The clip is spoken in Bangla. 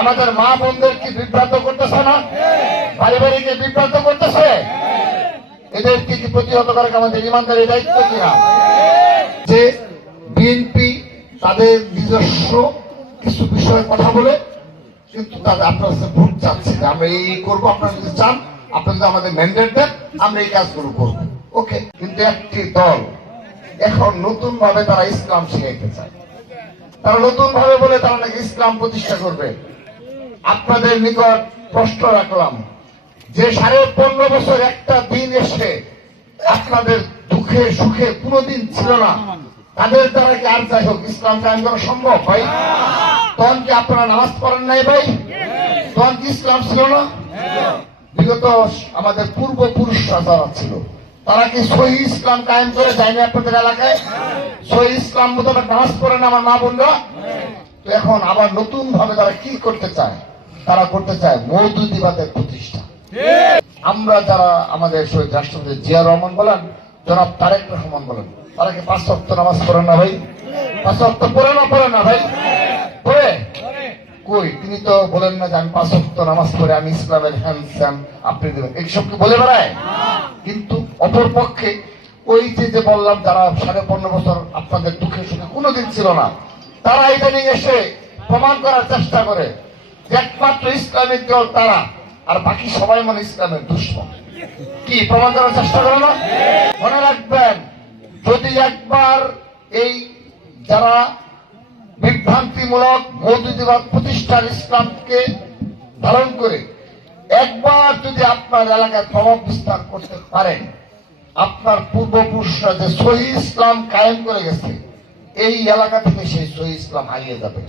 আমাদের মা বোনদেরকে বিভ্রান্ত করতেছে না? পারিবারিককে বিভ্রান্ত করতেছে? এদেরকে কি প্রতিহত করা আমাদের ইমানদারি দায়িত্ব কিনা? যে বিএনপি তাদের নিজস্ব কিছু বিষয়ে কথা বলে, কিন্তু তাদের আপনার কাছে ভোট চাচ্ছে যে আমরা এই করবো, আপনারা যদি চান, আপনারা যদি আমাদের ম্যান্ডেট দেন, আমরা এই কাজগুলো করবো। ওকে, কিন্তু একটি দল এখন নতুন ভাবে তারা ইসলাম শিখাইতে চায়। তারা নতুন ভাবে বলে তারা নাকি ইসলাম প্রতিষ্ঠা করবে। আপনাদের নিকট প্রশ্ন রাখলাম যে 15.5 বছর একটা দিন এসে আপনাদের দুঃখে সুখে কোনোদিন ছিল না, তাদের দ্বারা কি আর যাই হোক ইসলাম কায়েম করা সম্ভব ভাই? তখন কি আপনারা নামাজ পড়েন নাই ভাই? তখন কি ইসলাম ছিল না? বিগত আমাদের পূর্বপুরুষরা যারা ছিল তারা কি সহি ইসলাম কায়েম করে যায়নি আপনাদের এলাকায়? সহি ইসলাম মোতাবেক নামাজ পড়েন আমার মা বোনরা? তো এখন আবার নতুন ভাবে তারা কি করতে চায়? তারা করতে চায় মওদুদিবাদের প্রতিষ্ঠা। আমরা যারা আমাদের শহীদ রাষ্ট্রপতি জিয়া রহমান বলেন, জনাব তারেক রহমান বলেন, তারা কি 5 ওয়াক্ত নামাজ পড়েন না ভাই? 5 ওয়াক্ত পড়ে না ভাই? পড়ে কই? তিনি তো বলেন না যে আমি 5 ওয়াক্ত নামাজ পড়ে আমি ইসলামের হ্যান্ডসাম আপনি দেবেন, এইসব কি বলে বেড়ায়? কিন্তু অপর পক্ষে ওই যে বললাম যারা 15.5 বছর আপনাদের দুঃখে সুখে কোনোদিন ছিল না, তারা ইদানিং এসে প্রমাণ করার চেষ্টা করে যে একমাত্র ইসলামিক দল তারা, আর বাকি সবাই মানে ইসলামের দুশমন। কি প্রমাণ করার চেষ্টা করে না? মনে রাখবেন, যদি একবার এই যারা বিভ্রান্তিমূলক মওদুদিবাদ প্রতিষ্ঠার ইসলামকে ধারণ করে একবার যদি আপনার এলাকায় প্রভাব বিস্তার করতে পারেন, আপনার পূর্বপুরুষরা যে সহি ইসলাম কায়েম করে গেছে, এই এলাকা থেকে সেই সহি ইসলাম হারিয়ে যাবে।